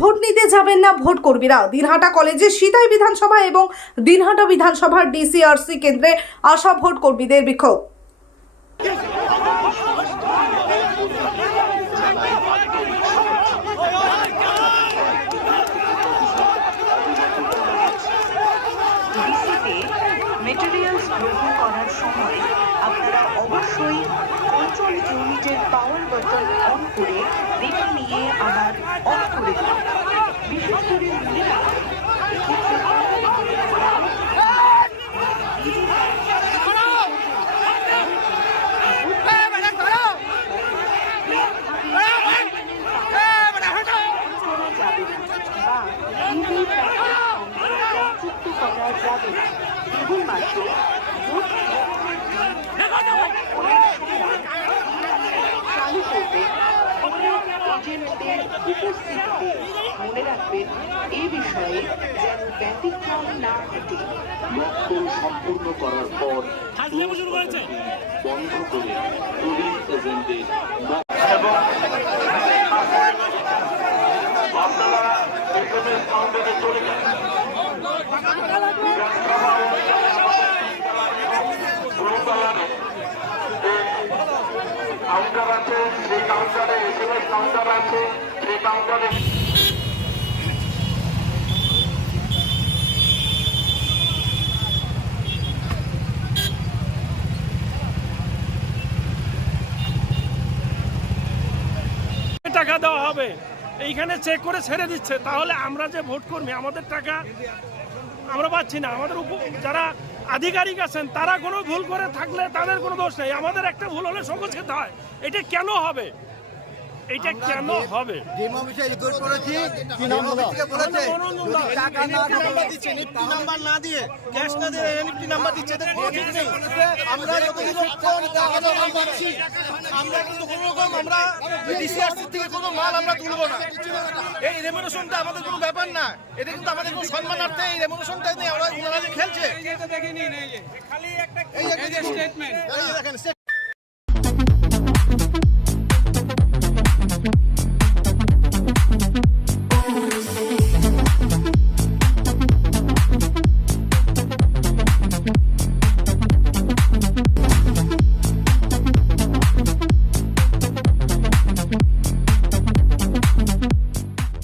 Vote নিতে যাবেন না ভোট কর্মীরা। দিনহাটা কলেজে সিতাই বিধানসভা এবং দিনহাটা বিধানসভার ডিসিআরসি কেন্দ্রে আসা ভোট কর্মীদের বিক্ষোভ। অবশ্যই কন্ট্রোল ইউনিটের পাওয়ার অন করে দেখে নিয়ে আবার অফ করে দিন বিশেষ করে মহিলা এক্ষেত্রে করা যাবে না প্যাকের সঙ্গে সংযুক্ত করা যাবে এ বিষয়ে ব্যতিক্রম না ঘটে লক্ষ্য সম্পূর্ণ করার পর বন্ধ করে এবং আপনারা কাউন্টারে চলে কাউন্টার আছে সেই কাউন্টারে এসএমএস কাউন্টার আছে সেই কাউন্টারে টাকা দেওয়া হবে। এইখানে চেক করে ছেড়ে দিচ্ছে। তাহলে আমরা যে ভোট কর্মী, আমাদের টাকা আমরা পাচ্ছি না। আমাদের যারা আধিকারিক আছেন, তারা কোনো ভুল করে থাকলে তাদের কোনো দোষ নেই। আমাদের একটা ভুল হলে সঙ্গে খেতে হয়। এটা কেন হবে? এটা কেন হবে? করেছি নাম্বার দিচ্ছে নিফটি নাম্বার না দিয়ে ক্যাশ না দিয়ে এনএফটি নাম্বার দিচ্ছে আমরা আমরা কিন্তু কোনো রকম আমরা ডিসিআরসি থেকে কোনো মাল আমরা তুলবো না। এই রেমুনেশনটা আমাদের কোনো ব্যাপার না এটা কিন্তু আমাদের কোনো সম্মানার্থে এই রেমুনেশনটা নিয়ে ওরা খেলছে। এই দেখেন